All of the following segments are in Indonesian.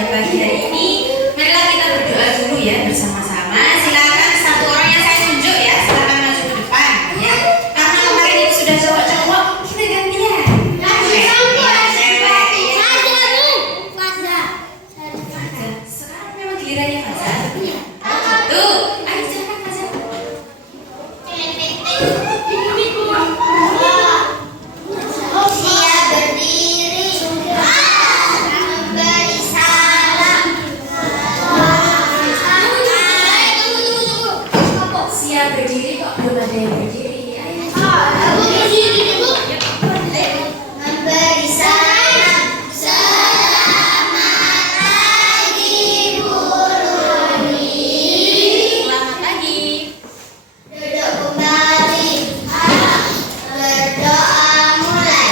pada pagi hari ini, marilah kita berdoa dulu ya bersama-sama. Silakan satu orang yang saya tunjuk ya, silakan maju ke depan ya. Karena kemarin itu sudah cowok-cowok, kita gantian. Sekarang memang gilirannya Faza. Tuh, ayo silakan Faza. Siap berdiri kok belum ada yang berdiri. Ayo. Memberi salam, selamat pagi Bu Nuni. Selamat pagi. Duduk kembali, berdoa mulai.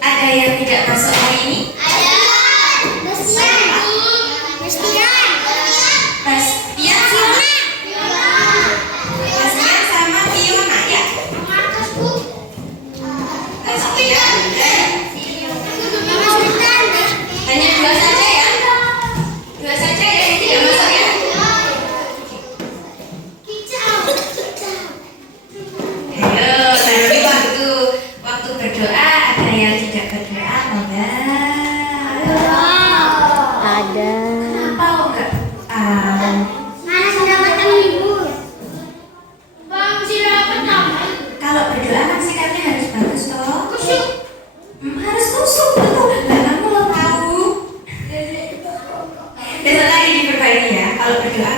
Ada yang tidak masuk hari ini? Bastian sama Fiona ya? Bastian hanya dua saja ya? Dua saja ya yang tidak masuk ya? Ayo, nanti waktu berdoa ada yang tidak berdoa atau enggak? Ada. Kenapa kok enggak? Kalau berdoa kan sikapnya harus bagus toh. Harus kusuk betul. Lah kamu lo tahu. Besok lagi diperbaiki ya. Kalau berdoa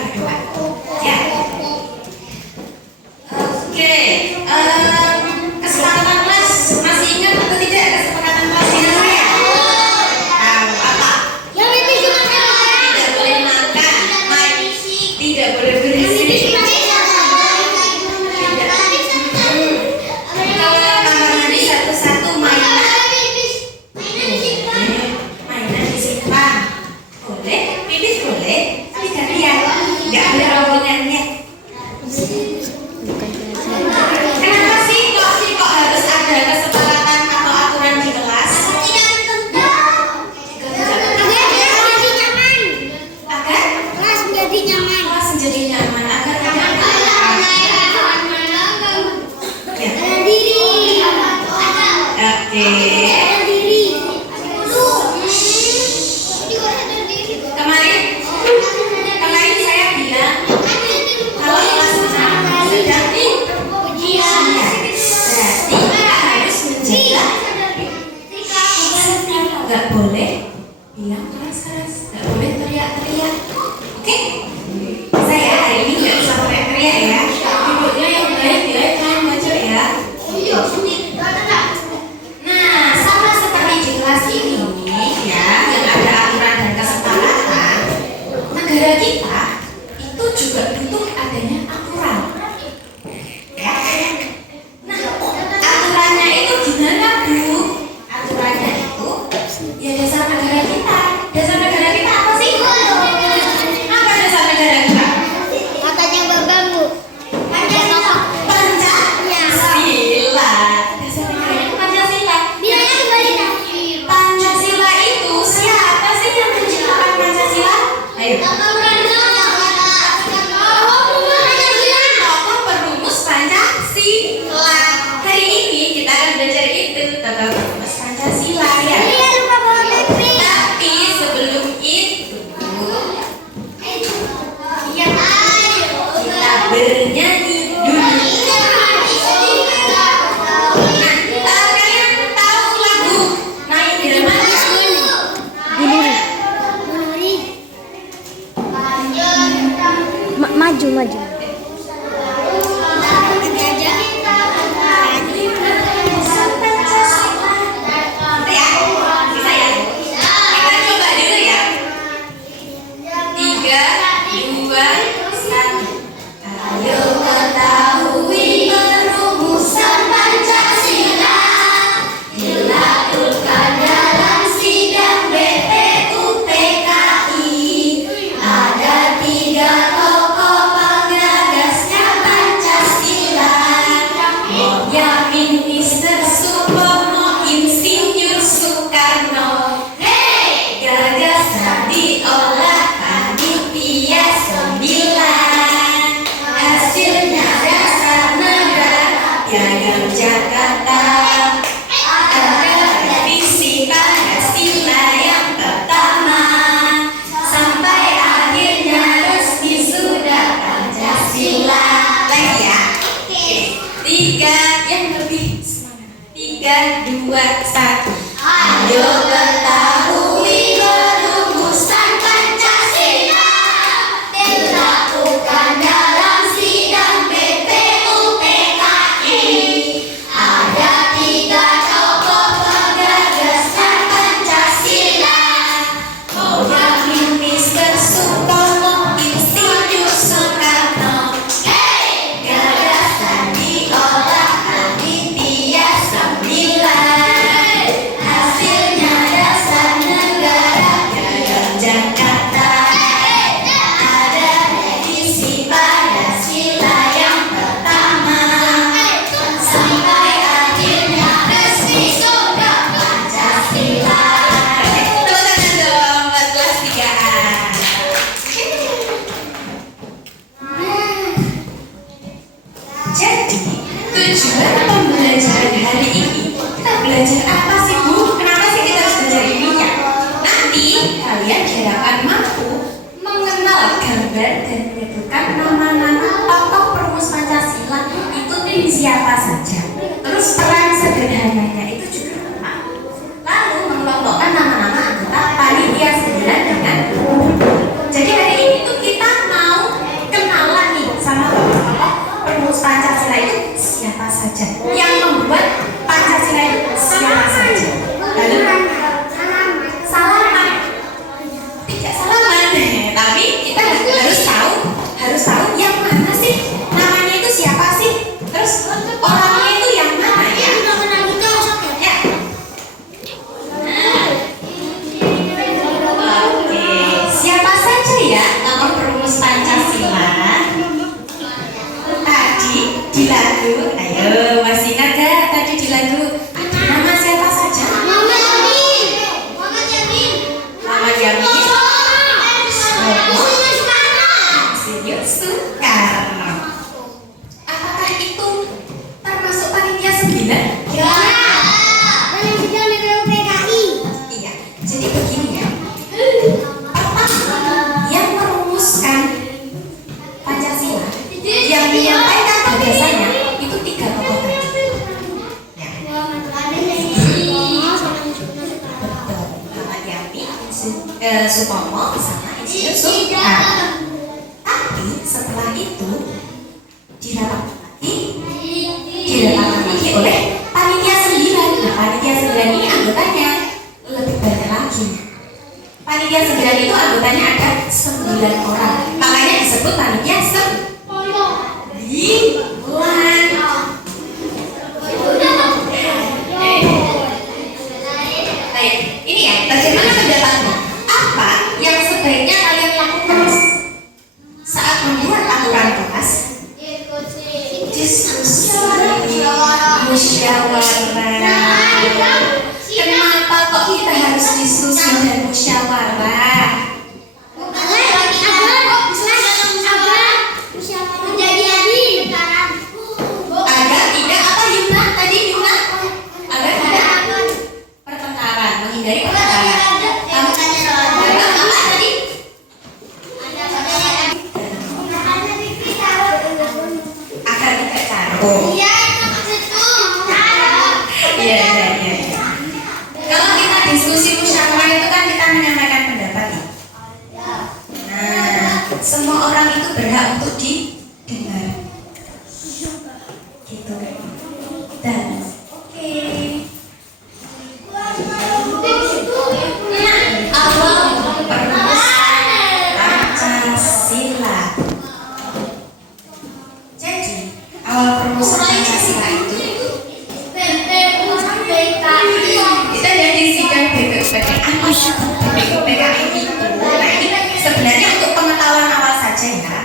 ya. Oke. Kesepakatan kelas masih ingat atau tidak kesepakatan kelas dengan saya? Tahu apa? Tidak boleh makan, tidak boleh berisik. Kalau kamar mandi satu-satu mainan disimpan. Boleh, pipis boleh, tapi jangan lihat. Nggak boleh rombongannya. Kenapa sih kok harus ada kesepakatan atau aturan di kelas? Agar kelas menjadi nyaman, agar tidak Kemarin saya bilang kalau kelas 6 sedang ujian. Berarti 3, 2, 1. Ayo ketahui rumusan Pancasila, dilakukan dalam sidang BPUPKI. Ada 3 tokoh penggagas Pancasila, Boyamin, Mr. Sutomo, Insinyur Soekarno. gagasan diolah panitia 9. Hasilnya dasar negara Dalam Jakarta ada revisi Pancasila yang pertama, sampai akhirnya resmi sudah Pancasila. Tepuk tangan dong buat kelas 3A. Jadi, tujuan pembelajaran hari ini, kita belajar apa sih Bu? Kenapa sih kita harus belajar ini ya? Nanti kalian diharapkan mampu mengenal gambar dan menyebutkan nama-nama tokoh perumus Pancasila itu siapa saja. Terus peran sederhananya itu juga apa? Lalu mengelompokkan nama-nama anggota panitia 9 dengan. Jadi hari ini tuh kita mau kenalan nih sama tokoh-tokoh perumus Pancasila itu siapa saja, yang membuat Pancasila itu siapa saja. Lalu salaman, tidak salaman, tapi kita harus tahu yang mana sih namanya itu siapa sih, terus orangnya itu yang mana ya. Ya. Oke, siapa saja ya tokoh perumus Pancasila? Tadi di lagu, ayo masih ingat gak tadi di lagu ada nama siapa saja? Muhammad Yamin, Insinyur Soekarno. Apakah itu termasuk panitia 9? Iya, jadi begini ya. Pertama, yang merumuskan Pancasila, yang menyampaikan gagasannya itu 3 tokoh tadi. Ya, betul. Muhammad Yamin, Sutomo, sama Insinyur Soekarno. Tapi setelah itu dirapatkan lagi oleh panitia 9. Nah, panitia 9 ini anggotanya lebih banyak lagi. Panitia 9 itu anggotanya ada 9 orang. Makanya disebut panitia 9. Baik, ini ya, bagaimana pendapatmu? Apa yang sebaiknya kalian lakukan saat membuat aturan kelas? Diskusi, musyawarah. Kenapa kok kita harus diskusi dan musyawarah? Agar tidak apa Yuna tadi Yuna? Agar tidak pertengkaran, menghindari pertengkaran. Agar apa tadi? Agar tidak carut. Iya. Kalau kita diskusi musyawarah itu kan kita menyampaikan pendapat. Nah, semua orang itu berhak untuk didengar. Gitu. Dan oke. Awal perumusan Pancasila. Jadi, awal perumusan Pancasila itu kita jadi sidang BPUPKI. Apa sih BPUPKI itu? Nah, ini sebenarnya untuk pengetahuan awal saja ya.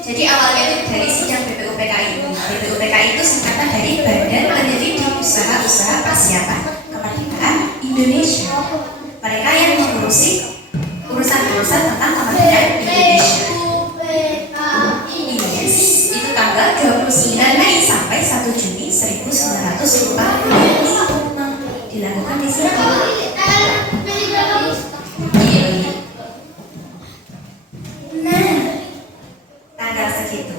Jadi awalnya itu dari sidang BPUPKI ini. BPUPKI itu singkatan dari Badan Penyelidik Usaha-Usaha Persiapan Kemerdekaan Indonesia. Mereka yang mengurusi urusan-urusan tentang kemerdekaan Indonesia. Yes, itu tanggal 29 Mei sampai 1 Juni 1945 dilakukan di sini. Nah, tanggal segitu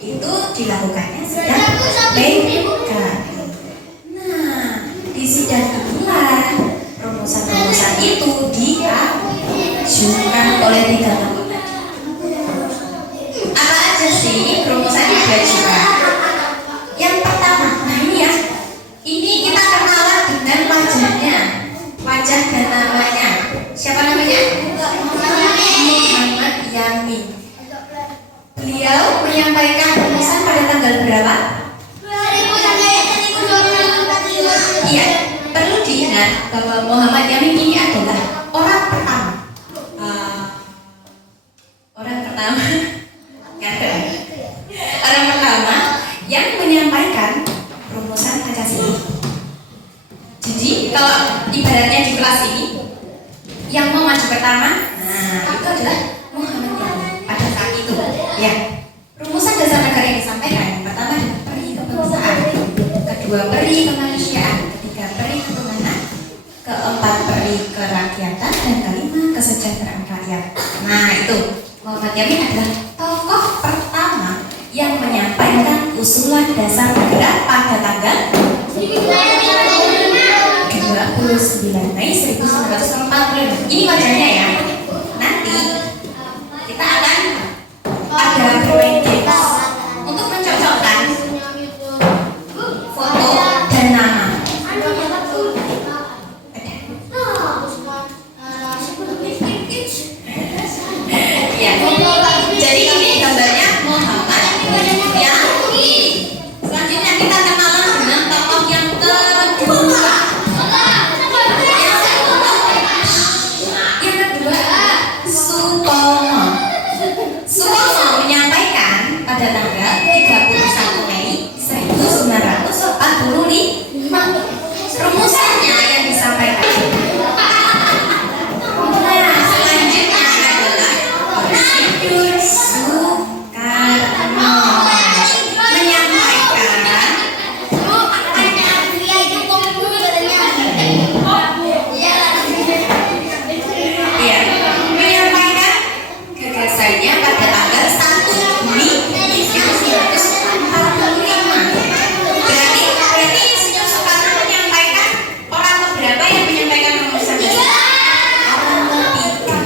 itu dilakukannya sidang BPUPKI. Nah, sidang inilah rumusan-rumusan itu diajukan oleh 3 anggota. Apa aja sih rumusan yang diajukan? Yang pertama, nah ini ya, ini kita kenalan dengan wajahnya, wajah dan namanya. Siapa namanya? Muhammad Yamin. Beliau menyampaikan rumusan pada tanggal berapa? Iya, perlu diingat bahwa Muhammad Yamin ini adalah orang pertama. Orang pertama yang menyampaikan rumusan Pancasila. Jadi kalau ibaratnya di kelas ini, yang mau maju pertama, nah itu adalah Muhammad Yamin pada saat itu. Ya, rumusan dasar negara yang disampaikan yang pertama adalah peri kebangsaan, kedua peri kemanusiaan, ketiga peri ketuhanan, keempat peri kerakyatan, dan kelima kesejahteraan rakyat. Nah itu Muhammad Yamin adalah tokoh pertama yang menyampaikan usulan dasar negara pada tanggal 29 Mei 1945. Ini wajahnya ya. Nanti kita akan ada bermain games untuk mencocokkan foto dan nama. Ya. Jadi ini gambarnya Muhammad Yamin. Selanjutnya kita kenalan dengan tokoh yang kedua. Yang kedua Sutomo. Sutomo menyampaikan pada tanggal 31 Mei 1945. Rumusannya yang disampaikan. Nah, selanjutnya adalah Insinyur Soekarno menyampaikan gagasannya pada tanggal 1 Juni 1945. Berarti Insinyur Soekarno menyampaikan orang keberapa yang menyampaikan rumusan dasar? Orang ketiga.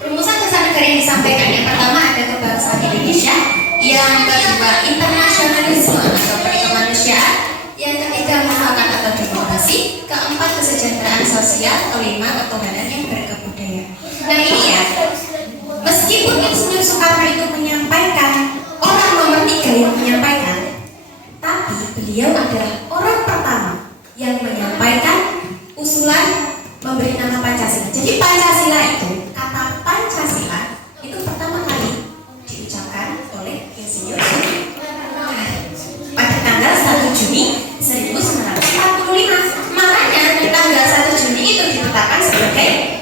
Rumusan dasar negara yang disampaikan yang pertama ada kebangsaan Indonesia, yang kedua internasionalisme atau kemanusiaan, yang ketiga mufakat atau demokrasi, keempat kesejahteraan sosial, kelima ketuhanan yang berkebudayaan. Nah ini ya, meskipun Insinyur Soekarno itu menyampaikan, orang nomor 3 yang menyampaikan, tapi beliau adalah orang pertama yang menyampaikan usulan memberi nama Pancasila. Jadi Pancasila itu, kata Pancasila itu pertama kali diucapkan oleh Insinyur Soekarno pada tanggal 1 Juni 1945. Makanya tanggal 1 Juni itu ditetapkan sebagai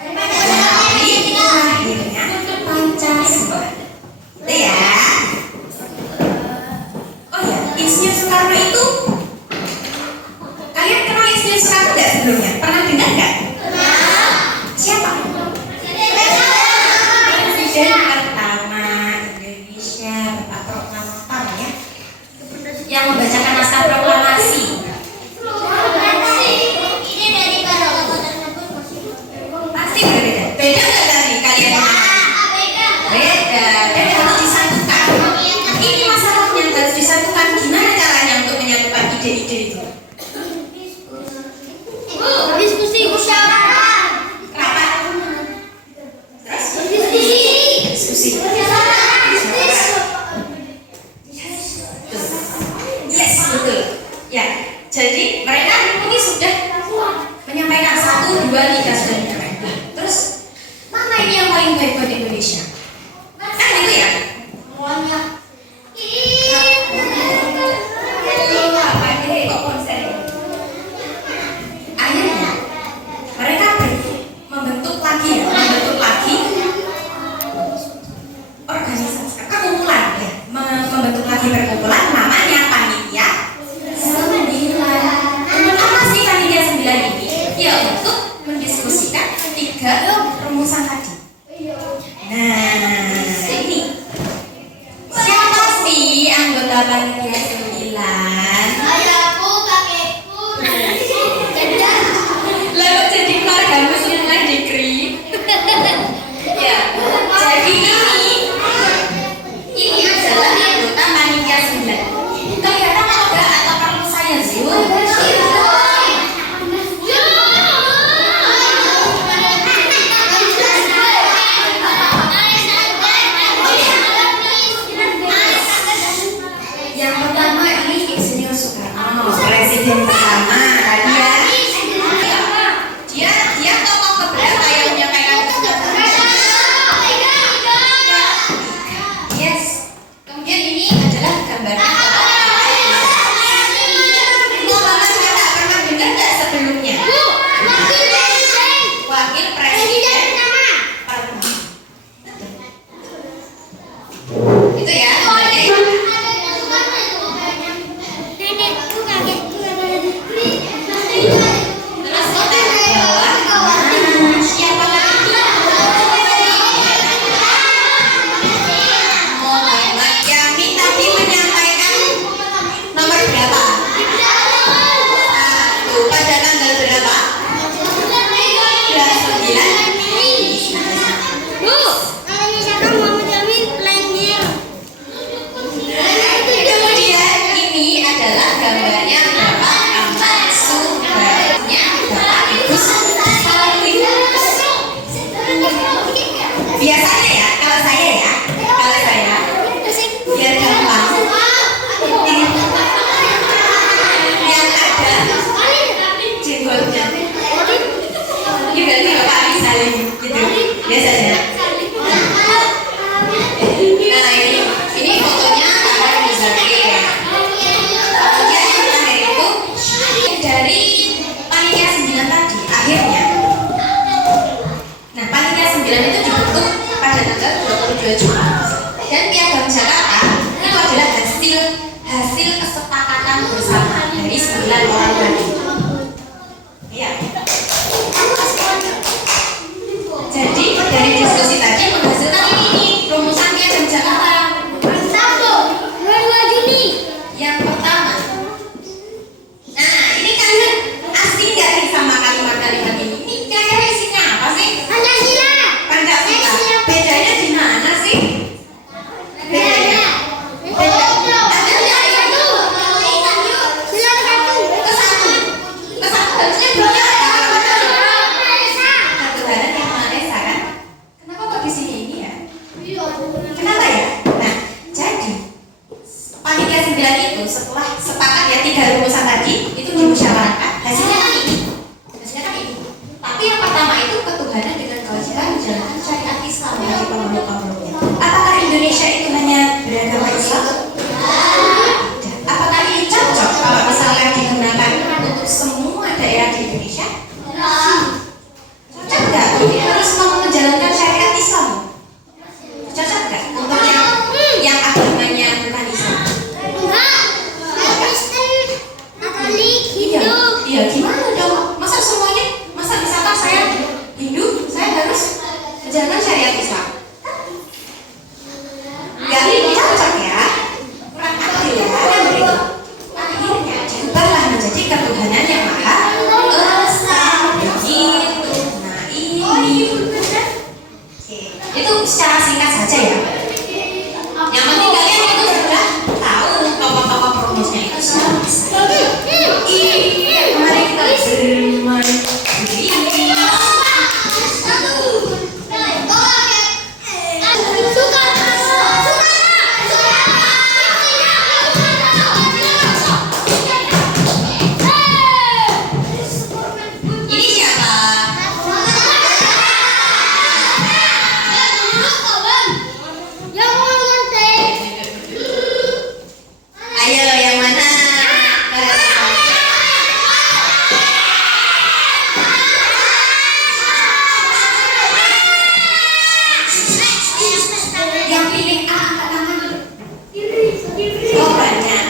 hari lahirnya Pancasila. Itu ya. Oh ya, Insinyur Soekarno itu, kalian kenal Insinyur Soekarno nggak sebelumnya? Pernah dengar nggak? Siapa? Presiden pertama Indonesia, Bapak Proklamator ya, yang membacakan naskah proklamasi. Pasti berbeda. Beda nggak tadi kalian? Beda. Dan harus disatukan. Ini masalahnya, harus disatukan. Gimana caranya untuk menyatukan ide-ide itu? Diskusi musyawarah. Rapat. Terus? Diskusi. Yes, betul. Ya, jadi mereka ini sudah menyampaikan 1, 2, 3 sudah menyampaikan. Terus mana ini yang paling baik buat Indonesia? Kan itu ya. Apa ini kok konser? Akhirnya mereka membentuk lagi organisasi perkumpulan ya, membentuk lagi perkumpulan namanya Panitia 9. Untuk apa sih Panitia 9 ini? Ya untuk mendiskusikan 3 rumusan tadi. Nah, Terus kita bawa. Nah, siapa lagi? Muhammad Yamin tadi menyampaikan nomor berapa? 1 pada tanggal berapa? 9. Kemudian ini adalah gambarnya Bapak Ahmad Subarnya Bapak Ibu Salwin. Biasanya ya, kalau saya biar gampang yang ada jenggotnya ini berarti Bapak Ali Salim gitu biasanya. Nah ini fotonya Bapak Ibu Zakir. Kemudian yang terakhir itu dari panitia 9 tadi akhirnya. Nah panitia 9 itu dibentuk pada tanggal 22 Juli dan Piagam Jakarta itu adalah hasil kesepakatan bersama dari 9 orang tadi. Ya. Jadi dari diskusi tadi menghasilkan ini rumusan Piagam Jakarta. Yang pertama, nah ini kalian asing nggak sih sama kalimat-kalimat ini? Ini kira-kira isinya apa sih? Pancasila. Bedanya di mana sih? Bedanya? Kesatu harusnya bunyi apa? Ketuhanan yang Maha Esa kan? Kenapa kok di sini ini ya? Kenapa ya? Nah, jadi panitia 9 itu setelah sepakat ya 3 rumusan tadi itu dimusyawarahkan, hasilnya kan ini. Tapi yang pertama itu ketuhanan dengan kewajiban menjalankan syariat Islam bagi pemeluk-pemeluknya. Apakah Indonesia itu hanya beragama Islam? Tidak. Apakah ini cocok kalau misalkan digunakan untuk semua daerah di Indonesia? Cocok nggak? Harus mau menjalankan syariat Islam? Cocok nggak untuk yang agamanya bukan Islam? Iya, gimana dong? Masa semuanya, misalkan saya Hindu, saya harus menjalankan syariat Islam? Nggak cocok ya? Kurang adil ya? Kan begitu. Akhirnya diubahlah menjadi ketuhanan yang Maha Esa. Begitu. Nah ini. Oke. Itu secara singkat saja ya. Yang penting kalian itu sudah tahu tokoh-tokoh perumusnya itu siapa. Mari kita bermain. Ini siapa? Ayo yang mana? Yang pilih A angkat tangan. Oh banyak.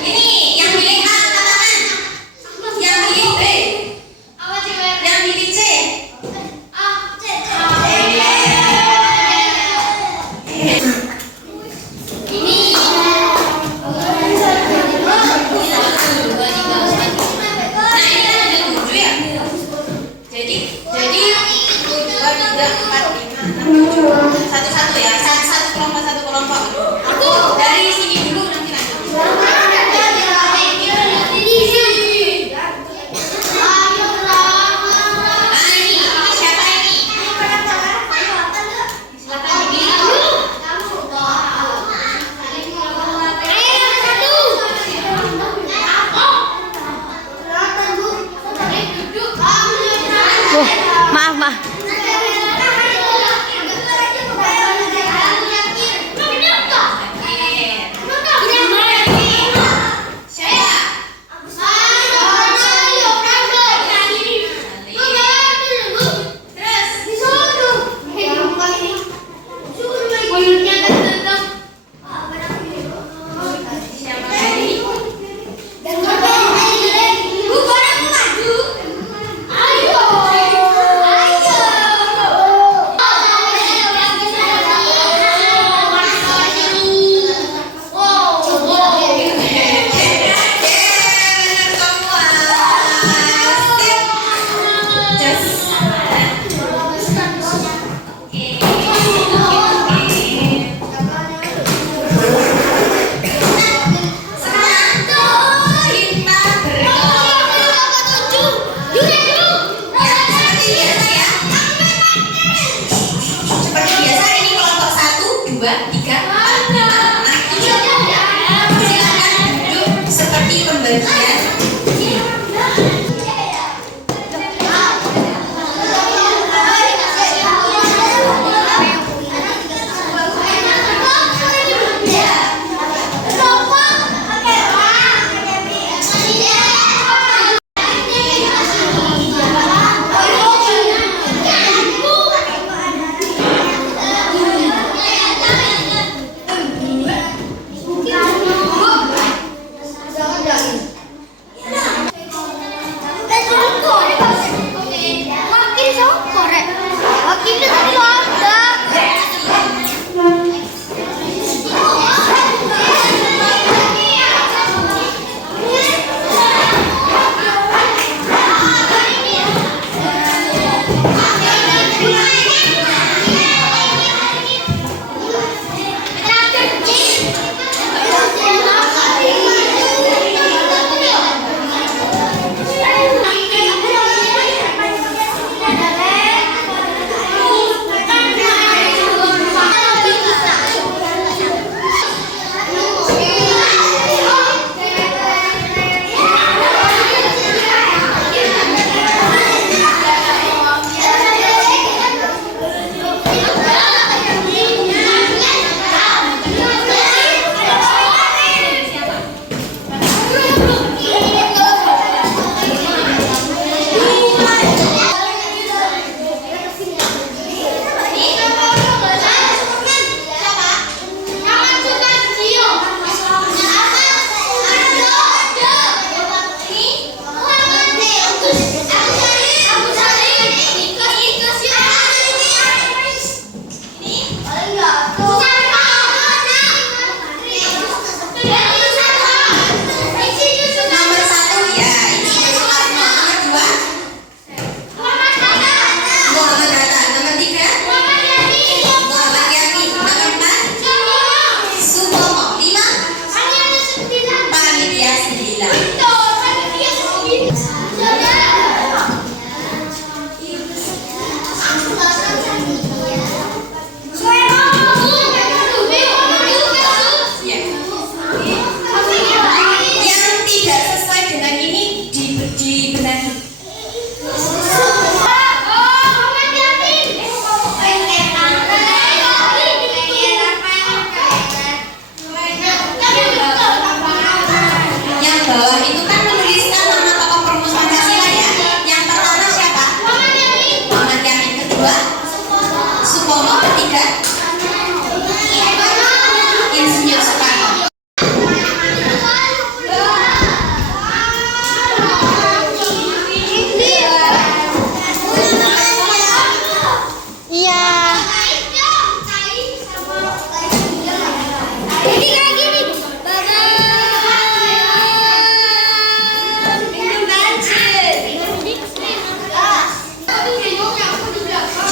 Ini yang pilih A angkat tangan. Yang pilih B. Yang pilih C. Satu-satu ya, satu kelompok. Dari sini dulu nanti lanjut. Ini siapa ini? Silakan ini. 2, 3, 4, 5. Nah, silakan duduk seperti pembagian ini.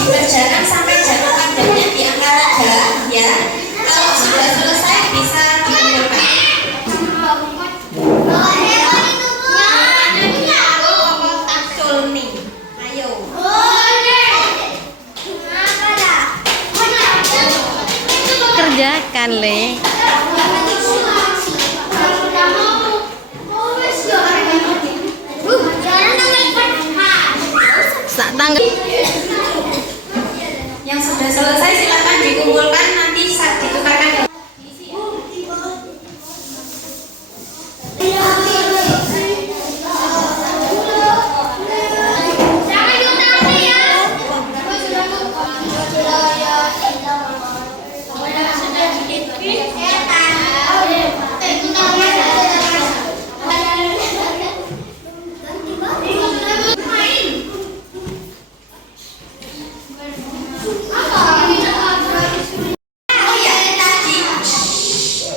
Berjalan sampai jatuh padanya di antara jalan ya. Kalau sudah selesai bisa dikumpulkan. Ayo. Kerjakan, Le. Sak tangga. Yang sudah selesai silakan dikumpulkan, nanti saat ditukarkan.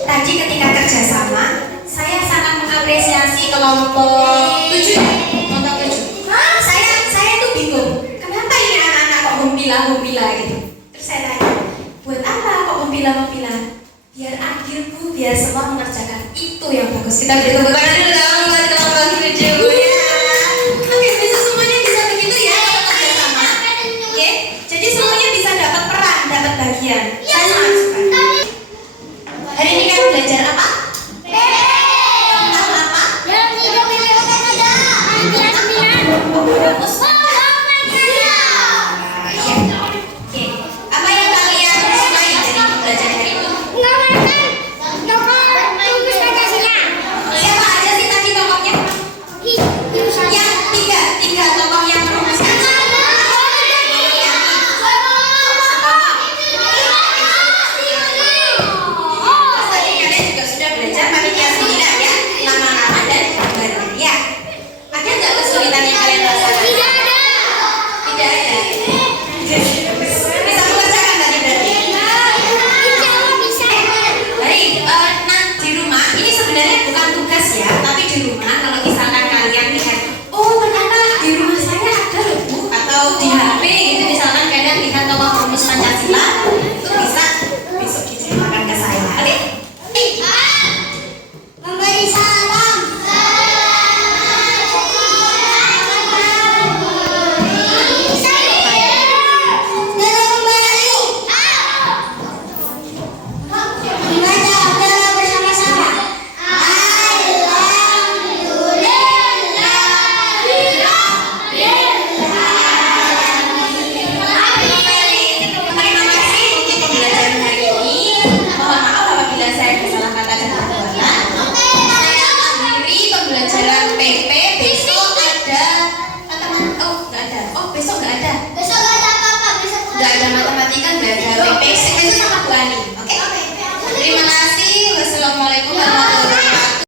Tadi ketika kerjasama, saya sangat mengapresiasi kelompok 7 ya, kelompok 7. Saya tuh bingung, kenapa ini anak-anak kok gembila gitu. Terus saya tanya, buat apa kok gembila? Biar adil Bu, biar semua mengerjakan. Itu yang bagus. Kita beri tepuk tangan dulu dong buat kelompok 7 ya. Oke, bisa semuanya bisa begitu ya kalau kerjasama. Oke, jadi semuanya bisa dapat peran, dapat bagian. Saya sangat suka. belajar apa? Tentang apa? Rumus Iya. Oke. Apa yang kalian sukai dari belajar hari ini? Siapa aja sih tadi tokohnya? Yang tiga tokoh yang merumuskan. Tadi kalian juga sudah belajar panitia seminar ya, nama-nama dan gambarnya ya. Ada nggak kesulitan yang kalian rasakan? Tidak ada. Bisa mengerjakan tadi berarti. Baik, nah di rumah ini sebenarnya bukan tugas ya, tapi di rumah kalau misalkan kalian lihat, oh ternyata di rumah saya ada loh Bu, atau di HP gitu misalkan kalian lihat tokoh rumus Pancasila, itu bisa besok diceritakan ke saya. Oke? Memberi salam. Dalam kembali. Membaca Abdallah bersama-sama. Terima kasih untuk pembelajaran hari ini. Mohon maaf apabila saya salah kata dan perbuatan. Saya akhiri pembelajaran PP. Besok ada. Oh nggak ada. Oh besok nggak ada.